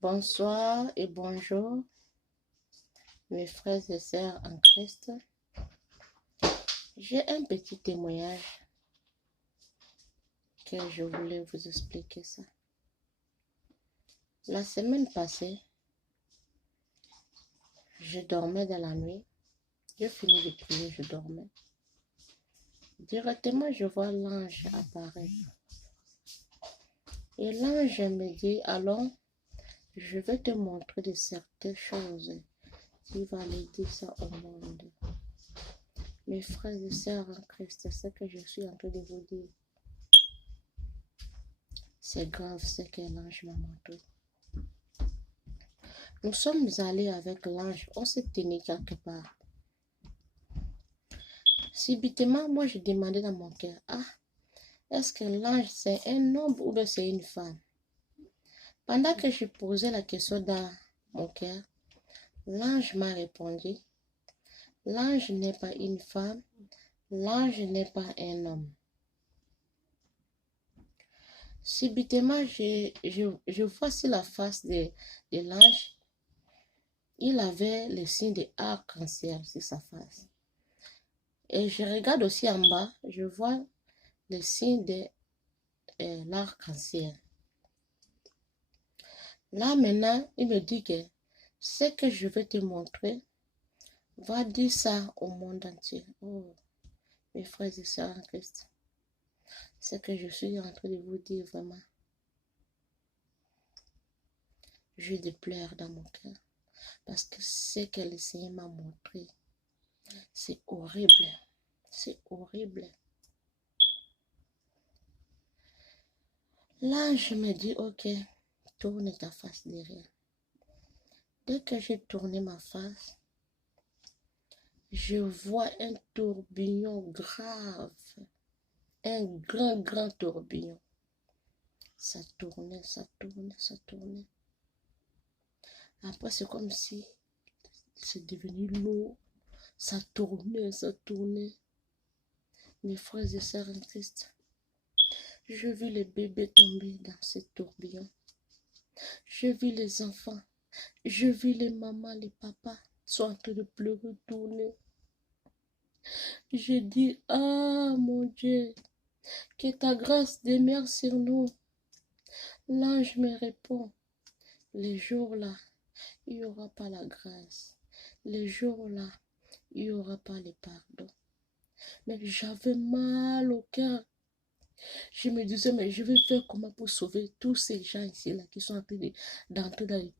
Bonsoir et bonjour, mes frères et sœurs en Christ. J'ai un petit témoignage que je voulais vous expliquer ça. La semaine passée, je dormais dans la nuit. Je finis de prier, je dormais. Directement, je vois l'ange apparaître. Et l'ange me dit, allons, je vais te montrer de certaines choses. Tu vas aller dire ça au monde. Mes frères et sœurs en Christ, c'est ce que je suis en train de vous dire. C'est grave ce que l'ange m'a montré. Nous sommes allés avec l'ange, on s'est tenu quelque part. Subitement, moi je demandais dans mon cœur, est-ce que l'ange c'est un homme ou bien c'est une femme? Pendant que je posais la question dans mon cœur, l'ange m'a répondu, l'ange n'est pas une femme, l'ange n'est pas un homme. Subitement, je vois sur la face de l'ange, il avait le signe de arc-en-ciel sur sa face. Et je regarde aussi en bas, je vois le signe de l'arc-en-ciel. Là maintenant, il me dit que ce que je vais te montrer, va dire ça au monde entier. Oh, mes frères et sœurs en Christ, ce que je suis en train de vous dire vraiment. J'ai des pleurs dans mon cœur. Parce que ce que le Seigneur m'a montré, c'est horrible. C'est horrible. Là, je me dis, ok, tourne ta face derrière. Dès que j'ai tourné ma face, je vois un tourbillon grave. Un grand tourbillon. Ça tournait, ça tournait, ça tournait. Après, c'est comme si c'est devenu lourd. Ça tournait, ça tournait. Mes frères et sœurs en Christ, je vis les bébés tomber dans ce tourbillon. Je vis les enfants. Je vis les mamans, les papas sont en train de pleurer, tourner. Je dis, mon Dieu, que ta grâce demeure sur nous. L'ange me répond, les jours-là, il n'y aura pas la grâce. Les jours-là, il n'y aura pas le pardon. Mais j'avais mal au cœur. Je me disais, mais je vais faire comment pour sauver tous ces gens ici là qui sont en train d'entrer dans les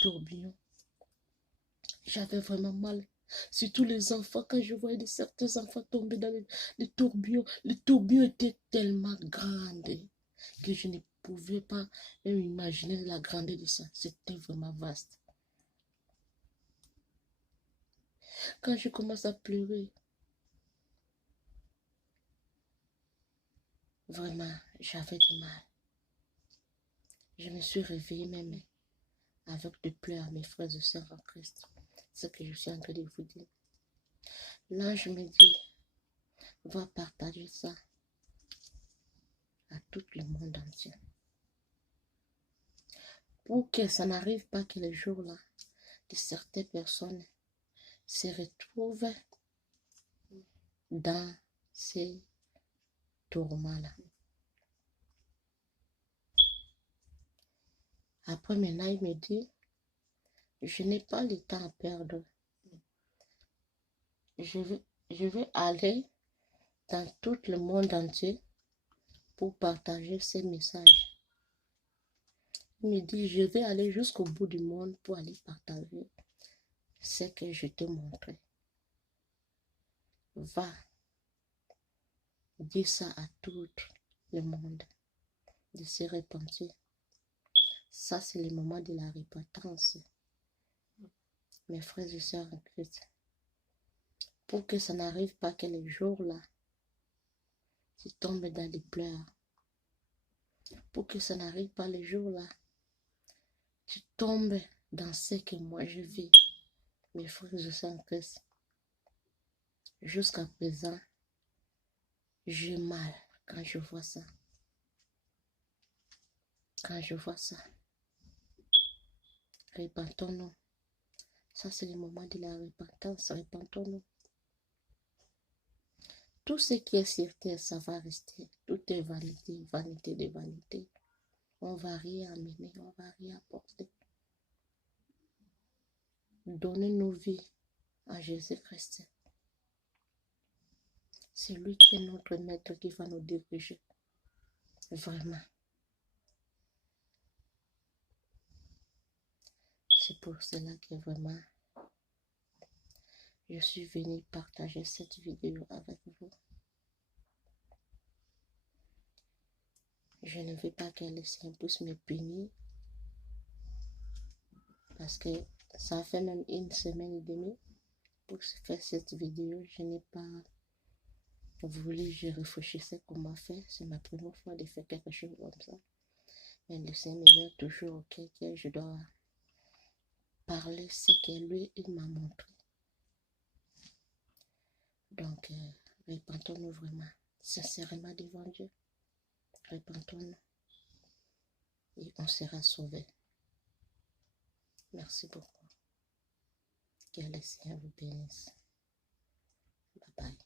tourbillons. J'avais vraiment mal. Surtout les enfants, quand je voyais certains enfants tomber dans les tourbillons étaient tellement grands que je ne pouvais pas même imaginer la grandeur de ça. C'était vraiment vaste. Quand je commence à pleurer, vraiment, j'avais du mal. Je me suis réveillée même avec des pleurs, mes frères et sœurs en Christ. C'est ce que je suis en train de vous dire. L'ange me dit, va partager ça à tout le monde entier. Pour que ça n'arrive pas que les jours-là, de certaines personnes se retrouvent dans ces tourments-là. Après, maintenant, il me dit, je n'ai pas le temps à perdre. Je vais aller dans tout le monde entier pour partager ces messages. Il me dit, je vais aller jusqu'au bout du monde pour aller partager ce que je te montrais. Va, dis ça à tout le monde, de se repentir. Ça, c'est le moment de la repentance. Mes frères et sœurs en Christ. Pour que ça n'arrive pas que les jours-là, tu tombes dans les pleurs. Pour que ça n'arrive pas les jours-là, tu tombes dans ce que moi je vis. Mes frères et sœurs en Christ. Jusqu'à présent, j'ai mal quand je vois ça. Quand je vois ça, répentons-nous. Ça, c'est le moment de la repentance. Répentons-nous. Tout ce qui est sur terre, ça va rester. Tout est vanité, vanité de vanité. On ne va rien amener, on ne va rien apporter. Donnez nos vies à Jésus-Christ. C'est lui qui est notre maître qui va nous diriger. Vraiment. C'est pour cela que vraiment, je suis venue partager cette vidéo avec vous. Je ne veux pas que les saints puissent me punir. Parce que ça fait même 1 semaine et demie pour faire cette vidéo. Je n'ai pas voulu, je réfléchissais comment faire. C'est ma première fois de faire quelque chose comme ça. Mais le Seigneur me met toujours au cœur que je dois parler ce que lui, il m'a montré. Donc, répentons-nous vraiment, sincèrement devant Dieu. Répentons-nous et on sera sauvés. Merci beaucoup. Que le Seigneur vous bénisse. Bye bye.